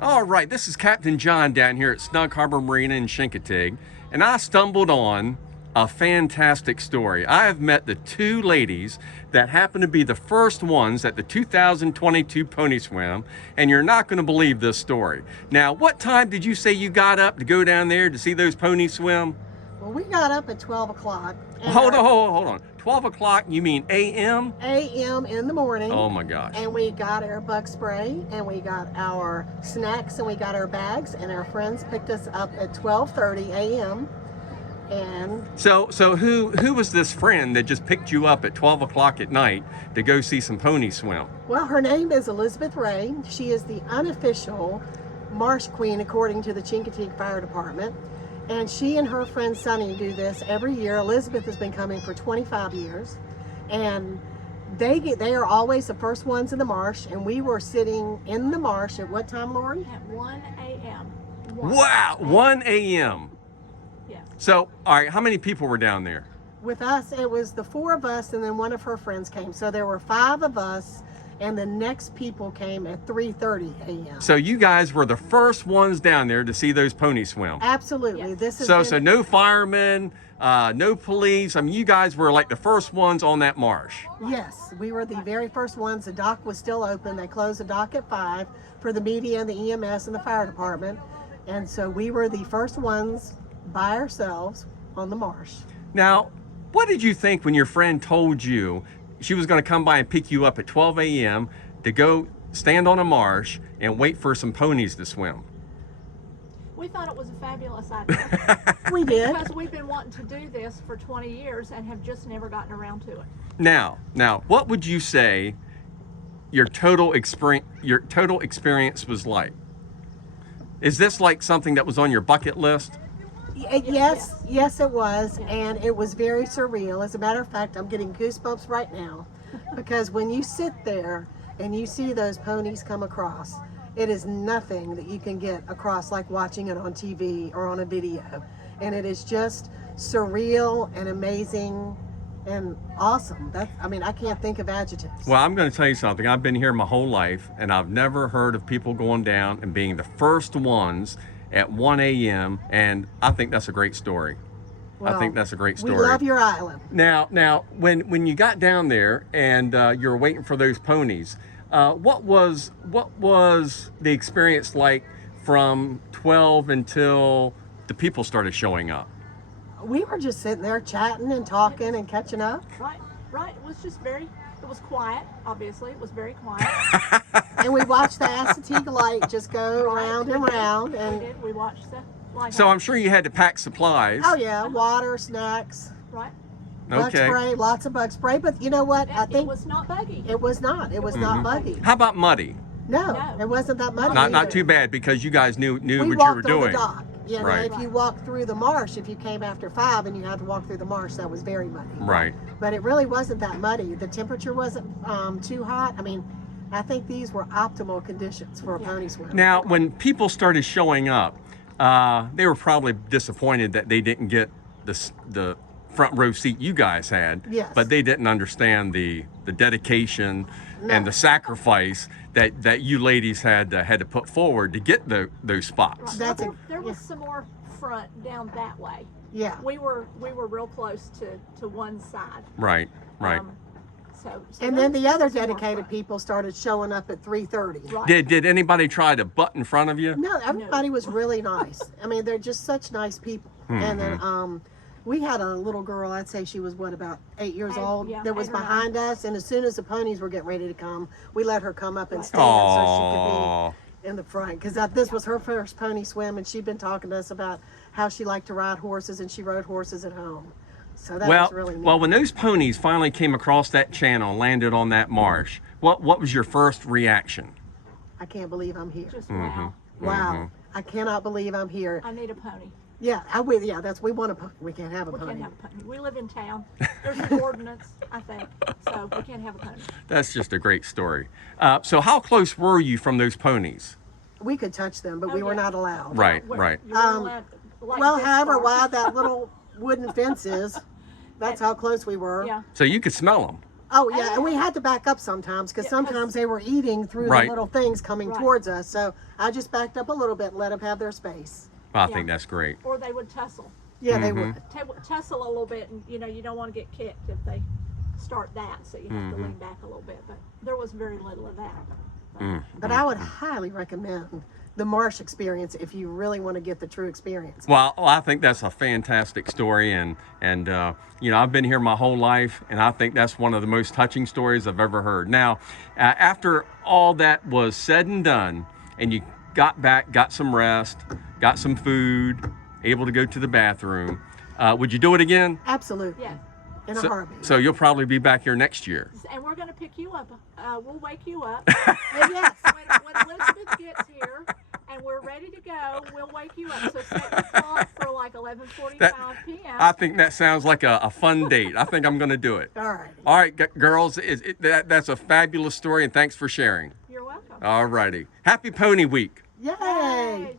All right, this is Captain John down here at Snug Harbor Marina in Chincoteague, and I stumbled on a fantastic story. I have met the two ladies that happen to be the first ones at the 2022 Pony Swim, and you're not going to believe this story. Now, what time did you say you got up to go down there to see those ponies swim? Well, we got up at 12 o'clock. Hold on. 12 o'clock, you mean a.m.? A.m. in the morning. Oh my gosh. And we got our bug spray, and we got our snacks, and we got our bags, and our friends picked us up at 12:30 a.m. And so who was this friend that just picked you up at 12 o'clock at night to go see some ponies swim? well, her name is Elizabeth Ray. She is the unofficial marsh queen according to the Chincoteague Fire Department. And she and her friend Sunny do this every year. Elizabeth has been coming for 25 years. And they are always the first ones in the marsh. And we were sitting in the marsh at what time, Lori? At 1 a.m. Wow, 1 a.m. Yeah. So, all right, how many people were down there? With us, it was the four of us, and then one of her friends came. So there were five of us, and the next people came at 3:30 a.m. So you guys were the first ones down there to see those ponies swim. Absolutely. Yes. This is So no firemen, no police. I mean, you guys were like the first ones on that marsh. Yes, we were the very first ones. The dock was still open. They closed the dock at 5 for the media and the EMS and the fire department. And so we were the first ones by ourselves on the marsh. Now, what did you think when your friend told you she was going to come by and pick you up at 12 a.m. to go stand on a marsh and wait for some ponies to swim? We thought it was a fabulous idea We did. because we've been wanting to do this for 20 years and have just never gotten around to it. Now, what would you say your total experience was like? Is this like something that was on your bucket list? Yes, it was. And it was very surreal. As a matter of fact, I'm getting goosebumps right now because when you sit there and you see those ponies come across, it is nothing that you can get across like watching it on TV or on a video. And it is just surreal and amazing and awesome. I can't think of adjectives. Well, I'm going to tell you something. I've been here my whole life, and I've never heard of people going down and being the first ones at 1 a.m. And I think that's a great story. I think that's a great story. We love your island. Now, when you got down there and you were waiting for those ponies, what was the experience like from 12 until the people started showing up? We were just sitting there chatting and talking and catching up. Right. It was just it was quiet, obviously. It was very quiet. And we watched the Chincoteague light just go round and round. And We watched the lighthouse. So I'm sure you had to pack supplies. oh yeah, water, snacks, Right. bug Okay. spray, lots of bug spray. But you know what? I It think was not buggy. it was not. It was not buggy. How about muddy? No, No. it wasn't that muddy. Not either. too bad because you guys knew We what you walked were on doing. the dock. You know, Right. if you walked through the marsh, if you came after 5 and you had to walk through the marsh, that was very muddy. Right. But it really wasn't that muddy. The temperature wasn't too hot. I mean, I think these were optimal conditions for a pony swim. Now, when people started showing up, they were probably disappointed that they didn't get the front row seat you guys had. Yes. But they didn't understand the dedication and the sacrifice that you ladies had to put forward to get those spots. That's Well, a- there was yeah. some more front down that way. Yeah. We were real close to one side. Right. So And there then the was other some more dedicated front. people started showing up at 3:30. Right. Did anybody try to butt in front of you? No, everybody was really nice. I mean, they're just such nice people. And then we had a little girl, I'd say she was about 8 years old, yeah, that was 8 or 9. behind us. And as soon as the ponies were getting ready to come, we let her come up and stand Aw. so she could be in the front. Because this was her first pony swim, and she'd been talking to us about how she liked to ride horses, and she rode horses at home. So that was really neat. Well, when those ponies finally came across that channel and landed on that marsh, what was your first reaction? I can't believe I'm here. Just wow. Wow. I cannot believe I'm here. I need a pony. Yeah, we want a pony. We can't have a We pony. can't have a pony. We live in town. There's an ordinance, I think, so we can't have a pony. That's just a great story. So how close were you from those ponies? We could touch them, but we were yeah. not allowed. Right. You weren't allowed, like Well, this however far. wide that little wooden fence is, that's how close we were. Yeah. So you could smell them. Oh yeah, and we had to back up sometimes because Yeah, sometimes they were eating through Right. the little things coming Right. towards us. So I just backed up a little bit and let them have their space. I Yeah. think that's great. Or they would tussle. Yeah, they Mhm. would. Tussle a little bit, and you know you don't want to get kicked if they start that, so you have to lean back a little bit. But there was very little of that. But I would highly recommend the marsh experience if you really want to get the true experience. Well, I think that's a fantastic story, and you know, I've been here my whole life, and I think that's one of the most touching stories I've ever heard. Now, after all that was said and done, and you got back, got some rest, got some food, able to go to the bathroom, would you do it again? Absolutely. Yeah. In a heartbeat. So you'll probably be back here next year. And we're going to pick you up. We'll wake you up. And yes, when Elizabeth gets here and we're ready to go, we'll wake you up. So set your clock for like 11:45 p.m. I think that sounds like a fun date. I think I'm going to do it. all right. All right, girls, that's a fabulous story, and thanks for sharing. You're welcome. All righty. Happy Pony Week. Yay. Yay.